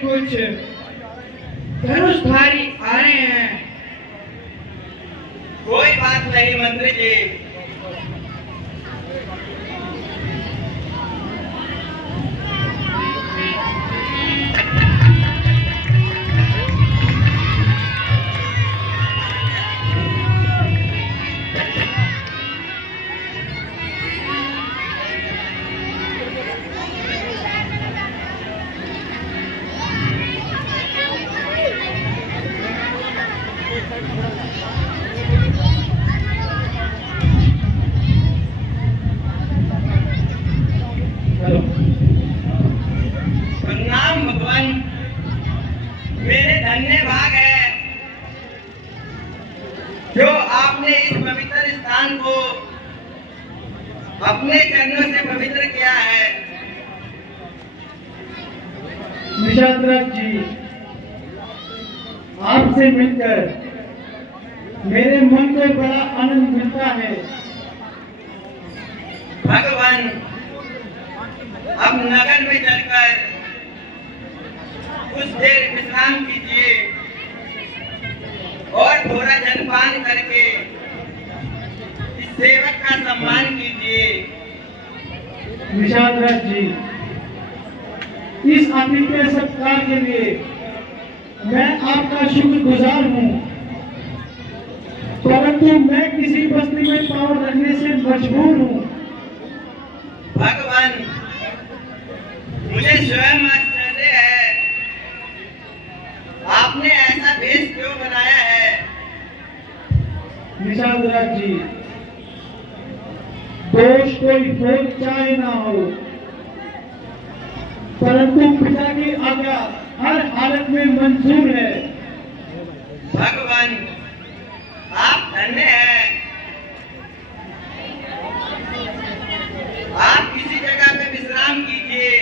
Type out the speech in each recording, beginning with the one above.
कुछ धनुषधारी आ रहे हैं। कोई बात नहीं मंत्री जी। प्रणाम भगवान, मेरे धन्य भाग है जो आपने इस पवित्र स्थान को अपने चरणों से पवित्र किया है। निषादराज जी, आपसे मिलकर मेरे मन को बड़ा आनंद मिलता है। भगवान, अब नगर में चलकर कुछ देर विश्राम कीजिए और थोड़ा जलपान करके इस सेवक का सम्मान कीजिए। निषादराज जी, इस आतिथ्य सत्कार के लिए मैं आपका शुक्रगुजार हूँ, परंतु मैं किसी बस्ती में पांव रखने से मजबूर हूँ। भगवान, मुझे स्वयं आश्चर्य है, आपने ऐसा भेष क्यों बनाया है? निषादराज जी, दोष कोई हो चाहे ना हो, परंतु पिता की आज्ञा हर हालत में मंजूर है। भगवान, आप धन्य हैं। आप किसी जगह पे विश्राम कीजिए,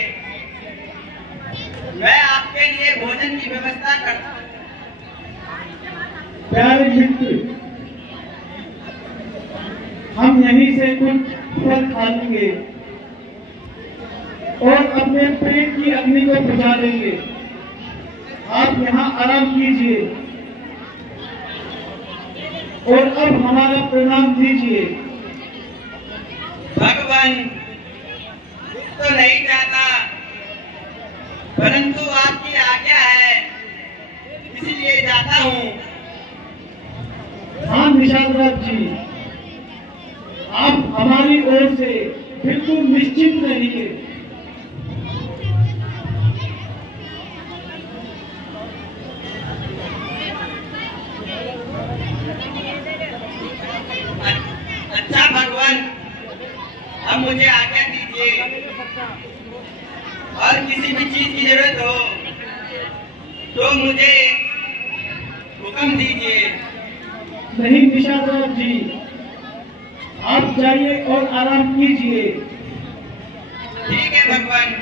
मैं आपके लिए भोजन की व्यवस्था करता हूँ। प्यारे मित्र, हम यहीं से कुछ फल खा लेंगे और अपने पेट की अग्नि को बुझा देंगे। आप यहाँ आराम कीजिए और अब हमारा प्रणाम दीजिए। भगवान, तो नहीं चाहता, परंतु आपकी आज्ञा है, इसलिए जाता हूँ। हाँ निषादराज जी, आप हमारी ओर से बिल्कुल निश्चिंत रहिए। अच्छा भगवान, अब मुझे आज्ञा दीजिए, और किसी भी चीज की जरूरत हो तो मुझे हुक्म दीजिए। नहीं निषादराज जी, आप जाइए और आराम कीजिए। ठीक है भगवान।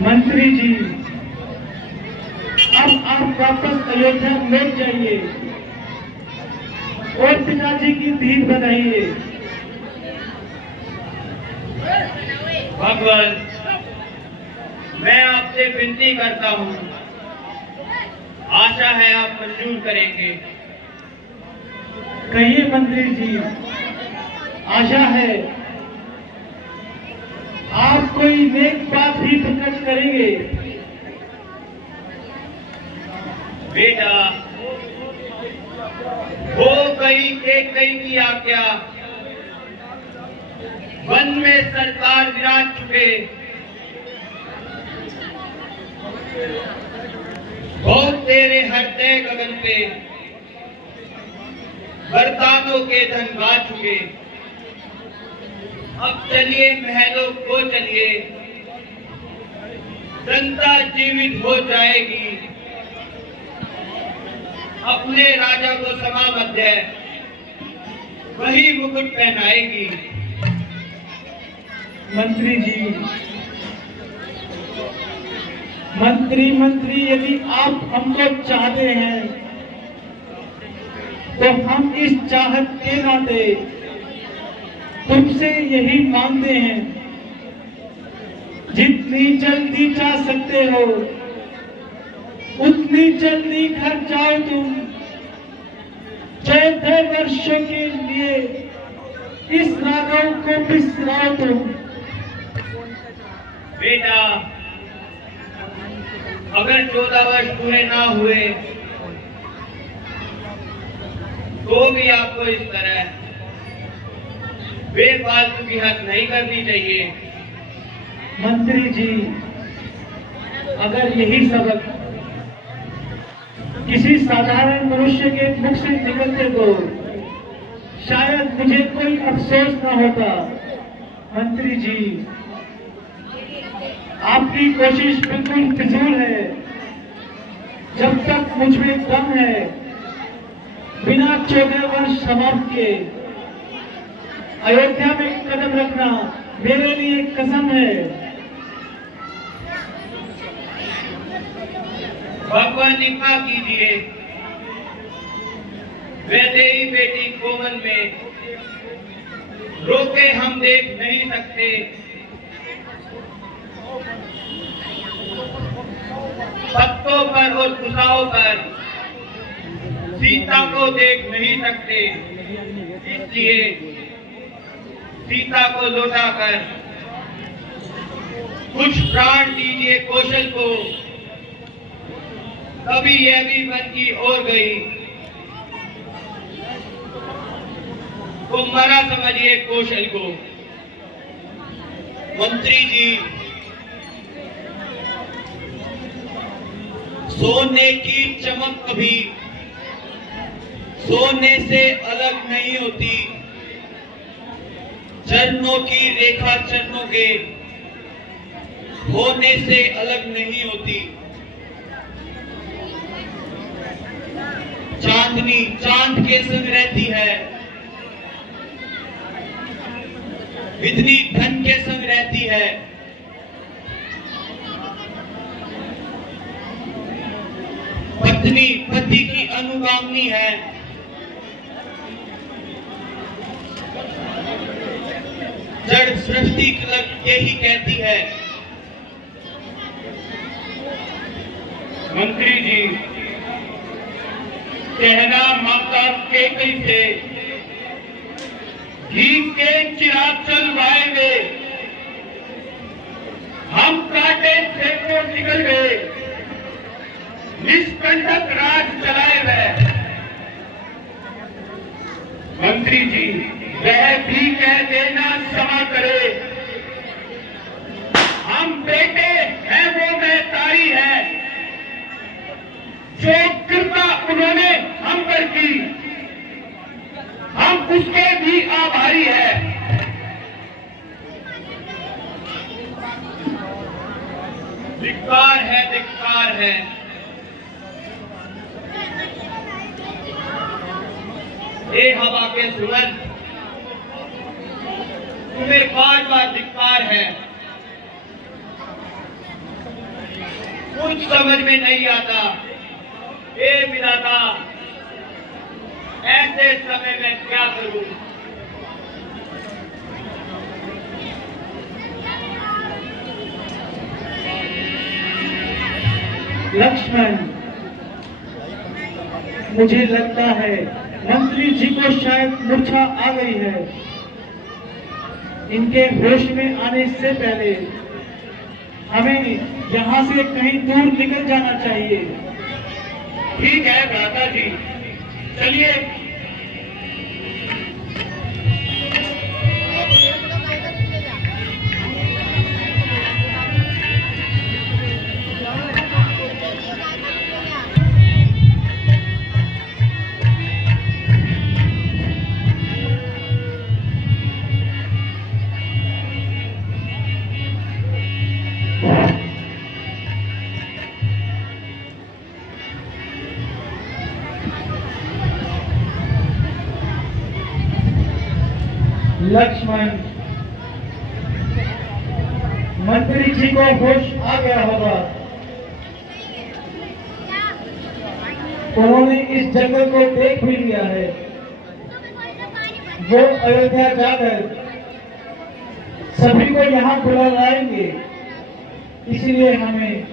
मंत्री जी, अब आप वापस अयोध्या लौट जाइए और पिताजी की दीद बनाइए। भगवान, मैं आपसे विनती करता हूँ, आशा है आप मंजूर करेंगे। कहिए मंत्री जी, आशा है आप कोई नेक बात ही प्रकट करेंगे। बेटा, हो गई कई की आज्ञा, वन में सरकार विराज चुके, बहुत तेरे हृदय गगन पे बरसातों के धन गा चुके। अब चलिए महलों को चलिए, जनता जीवित हो जाएगी, अपने राजा को समा मध्य वही मुकुट पहनाएगी। मंत्री जी, मंत्री यदि आप हमको चाहते हैं तो हम इस चाहत के नाते तुमसे यही मांगते हैं, जितनी जल्दी जा सकते हो उतनी जल्दी घर जाओ। तुम 14 वर्षों के लिए इस राघव को बिसराओ। तुम बेटा, अगर 14 वर्ष पूरे ना हुए तो भी आपको इस तरह बेफालतू की हद नहीं करनी चाहिए। मंत्री जी, अगर यही सबक किसी साधारण मनुष्य के मुख से निकलते तो शायद मुझे कोई अफसोस न होता। मंत्री जी, आपकी कोशिश बिल्कुल फिजूल है। जब तक मुझ में दम है, बिना 14 वर्ष समाप्त किए अयोध्या में कदम रखना मेरे लिए कसम है। भगवान कृपा कीजिए, वैदेही बेटी कोमल में रोके हम देख नहीं सकते। पत्तों पर और कुशाओं पर सीता को देख नहीं सकते, इसलिए सीता को लौटाकर कुछ प्राण दीजिए कौशल को। कभी यह भी वन की ओर गई तो मरा समझिए कौशल को। मंत्री जी, सोने की चमक कभी सोने से अलग नहीं होती, चरणों की रेखा चरणों के होने से अलग नहीं होती। चांदनी चांद के संग रहती है, बिजली धन के संग रहती है। पत्नी पति की अनुगामी है। जड़ सृष्टि यही कहती है। मंत्री जी, कहना माता केकई से घी के चिराग चलवाएंगे, हम काटे से को निकल गए, निष्कंटक राज चलाए गए। मंत्री जी, वह भी कह देना क्षमा करे, हम बेटे हैं वो महतारी है, जो कृपा उन्होंने हम पर की हम उसके भी आभारी है। धिक्कार है, धिक्कार है। हे हवा के सुवन, तुम्हें बार बार धिक्कार है। कुछ समझ में नहीं आता। हे विधाता, ऐसे समय में क्या करूं? लक्ष्मण, मुझे लगता है मंत्री जी को शायद मूर्छा आ गई है। इनके होश में आने से पहले हमें यहाँ से कहीं दूर निकल जाना चाहिए। ठीक है भ्राता जी, चलिए। लक्ष्मण, मंत्री जी को होश आ गया होगा। उन्होंने इस जंगल को देख भी लिया है। वो अयोध्या जाकर सभी को यहाँ बुला लाएंगे, इसलिए हमें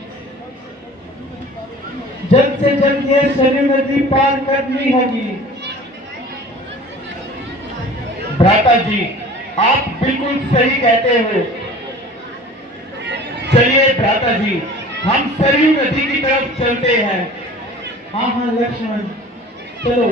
जल्द से जल्द ये सरयू नदी पार करनी होगी। भ्राता जी, आप बिल्कुल सही कहते हो। चलिए भ्राता जी, हम सरयू नदी की तरफ चलते हैं। हाँ हाँ लक्ष्मण, चलो।